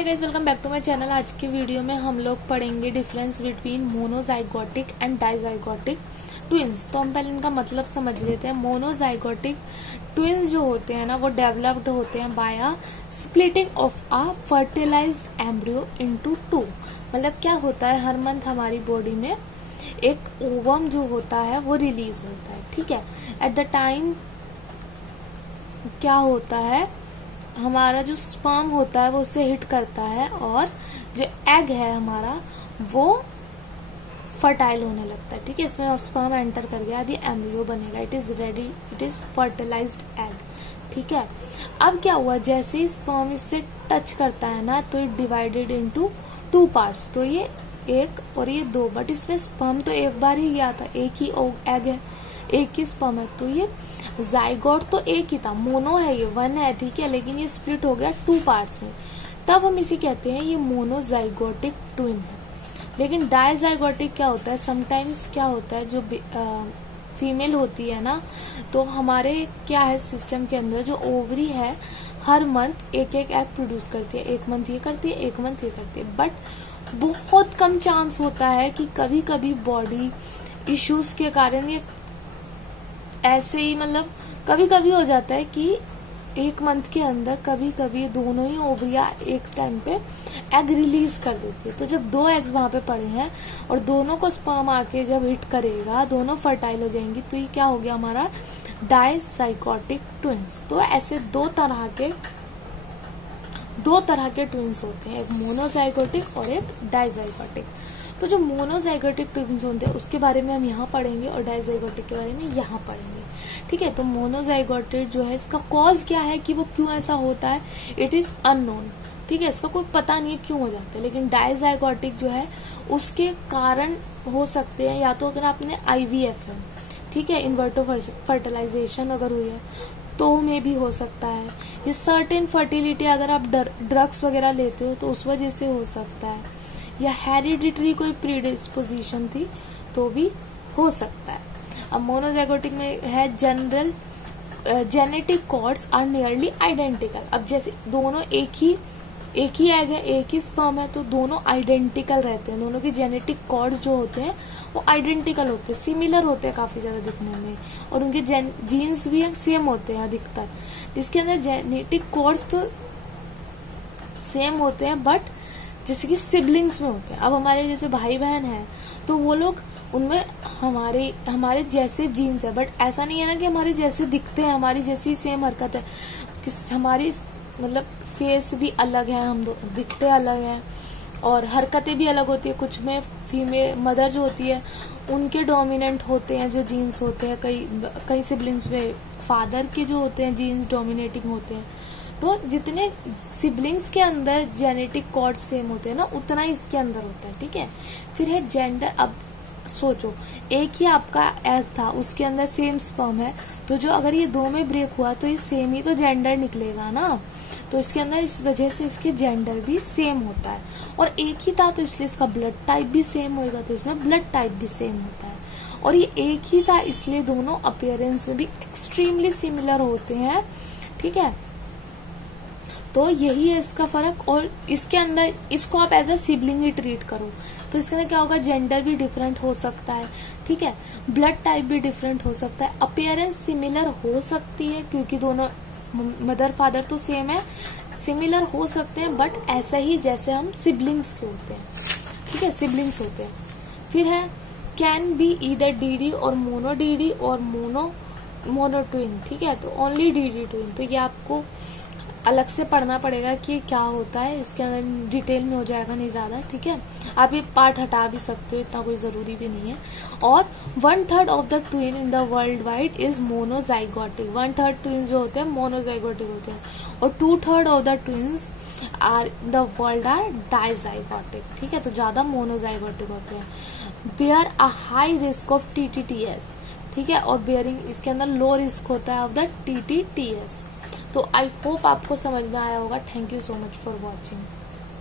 Hi guys, welcome back to my channel. आज की video में हम लोग पढ़ेंगे difference between monozygotic and dizygotic twins. तो हम पहले इनका मतलब समझ लेते हैं। मोनोजाइगोटिक ट्विंस जो होते हैं ना, वो डेवलप्ड होते हैं by splitting of a fertilized embryo into two. मतलब क्या होता है, हर मंथ हमारी बॉडी में एक ओवम जो होता है वो रिलीज होता है। ठीक है, एट द टाइम क्या होता है, हमारा जो स्पर्म होता है वो उससे हिट करता है और जो एग है हमारा वो फर्टाइल होने लगता है। ठीक है, इसमें स्पर्म एंटर कर गया, अभी एम्ब्रियो बनेगा, it is ready, it is fertilized egg. ठीक है, अब क्या हुआ, जैसे ही स्पर्म इससे टच करता है ना, तो it divided into two parts. तो ये एक और ये दो, बट इसमें स्पर्म तो एक बार ही गया था, एक ही एग है, एक ही स्पर्म है। तो ये जाइगोट तो एक ही था, मोनो है, ये वन है। ठीक है, लेकिन ये स्प्लिट हो गया टू पार्ट्स में, तब हम इसे कहते हैं ये मोनोजाइगोटिक ट्विन है। लेकिन डाइजाइगोटिक क्या होता है, समटाइम्स क्या होता है, जो फीमेल होती है ना, तो हमारे क्या है सिस्टम के अंदर जो ओवरी है हर मंथ एक एक एग प्रोड्यूस करती है। एक मंथ ये करती है, एक मंथ ये करती है, बट बहुत कम चांस होता है कि कभी कभी बॉडी इश्यूज के कारण ये ऐसे ही, मतलब कभी कभी हो जाता है कि एक मंथ के अंदर कभी कभी दोनों ही ओवरिया एक टाइम पे एग रिलीज कर देती है। तो जब दो एग्स वहां पे पड़े हैं और दोनों को स्पर्म आके जब हिट करेगा, दोनों फर्टाइल हो जाएंगी, तो ये क्या हो गया हमारा डाइजाइगोटिक ट्विंस। तो ऐसे दो तरह के ट्विंस होते हैं, एक मोनोजाइगोटिक और एक डाइजाइगोटिक। तो जो मोनोजाइगोटिक ट्विंस होते हैं उसके बारे में हम यहाँ पढ़ेंगे और डाइजाइगोटिक के बारे में यहाँ पढ़ेंगे। ठीक है, तो मोनोजाइगोटिक जो है, इसका कॉज क्या है कि वो क्यों ऐसा होता है, इट इज अननोन। ठीक है, इसका कोई पता नहीं है क्यों हो जाता है। लेकिन डाइजाइगोटिक जो है उसके कारण हो सकते हैं, या तो अगर आपने IVF है, ठीक है, इन्वर्टो फर्टिलाइजेशन अगर हुई है तो में भी हो सकता है। ये सर्टेन फर्टिलिटी अगर आप ड्रग्स वगैरह लेते हो तो उस वजह से हो सकता है, या हेरिडिटरी कोई प्रीडिस्पोजिशन थी तो भी हो सकता है। अब मोनोजाइगोटिक में है general genetic codes are nearly identical. अब जैसे दोनों एक ही एग है, एक ही स्पर्म है, तो दोनों आइडेंटिकल रहते हैं। दोनों के जेनेटिक कोड्स जो होते हैं वो आइडेंटिकल होते हैं, सिमिलर होते हैं काफी ज्यादा दिखने में, और उनके जीन्स भी सेम होते हैं अधिकतर। इसके अंदर जेनेटिक कोड्स तो सेम होते हैं, बट जैसे कि सिबलिंग्स में होते हैं। अब हमारे जैसे भाई बहन है तो वो लोग, उनमें हमारे जैसे जीन्स है, बट ऐसा नहीं है ना कि हमारे जैसे दिखते हैं, हमारी जैसी सेम हरकत है। हमारी मतलब फेस भी अलग है, हम दिखते अलग हैं, और हरकतें भी अलग होती है। कुछ में फीमेल मदर जो होती है उनके डोमिनेंट होते हैं जो जीन्स होते हैं, कई सिबलिंग्स में फादर के जो होते हैं जीन्स डोमिनेटिंग होते हैं। तो जितने सिबलिंग्स के अंदर जेनेटिक कोड सेम होते हैं ना, उतना ही इसके अंदर होता है। ठीक है, फिर है जेंडर। अब सोचो, एक ही आपका एग था, उसके अंदर सेम स्पर्म है, तो जो अगर ये दो में ब्रेक हुआ तो ये सेम ही तो जेंडर निकलेगा ना। तो इसके अंदर इस वजह से इसके जेंडर भी सेम होता है, और एक ही था तो इसलिए इसका ब्लड टाइप भी सेम होएगा, तो इसमें ब्लड टाइप भी सेम होता है। और ये एक ही था इसलिए दोनों अपीयरेंस में भी एक्सट्रीमली सिमिलर होते हैं। ठीक है, तो यही है इसका फर्क। और इसके अंदर इसको आप एज अ सिबलिंग ही ट्रीट करो, तो इसके अंदर क्या होगा, जेंडर भी डिफरेंट हो सकता है। ठीक है, ब्लड टाइप भी डिफरेंट हो सकता है, अपीयरेंस सिमिलर हो सकती है क्योंकि दोनों मदर फादर तो सेम है, सिमिलर हो सकते हैं, बट ऐसा ही जैसे हम सिबलिंग्स के होते हैं। ठीक है, सिबलिंग्स होते हैं। फिर है कैन बी ईदर DD और मोनो DD और मोनो ट्विन। ठीक है, तो ओनली DD ट्विन। तो ये आपको अलग से पढ़ना पड़ेगा कि क्या होता है, इसके अंदर डिटेल में हो जाएगा नहीं ज्यादा। ठीक है, आप ये पार्ट हटा भी सकते हो, इतना कोई जरूरी भी नहीं है। और 1/3 of the twin in the world wide is monozygotic. 1/3 twin जो होते हैं मोनोजाइगोटिक होते हैं, और 2/3 of the twins are the world are dizygotic. ठीक है, तो ज्यादा मोनोजाइगोटिक होते हैं। Bear a high risk of TTTS। ठीक है, और बेयरिंग इसके अंदर लो रिस्क होता है ऑफ द TTTS। तो आई होप आपको समझ में आया होगा। Thank you so much for watching.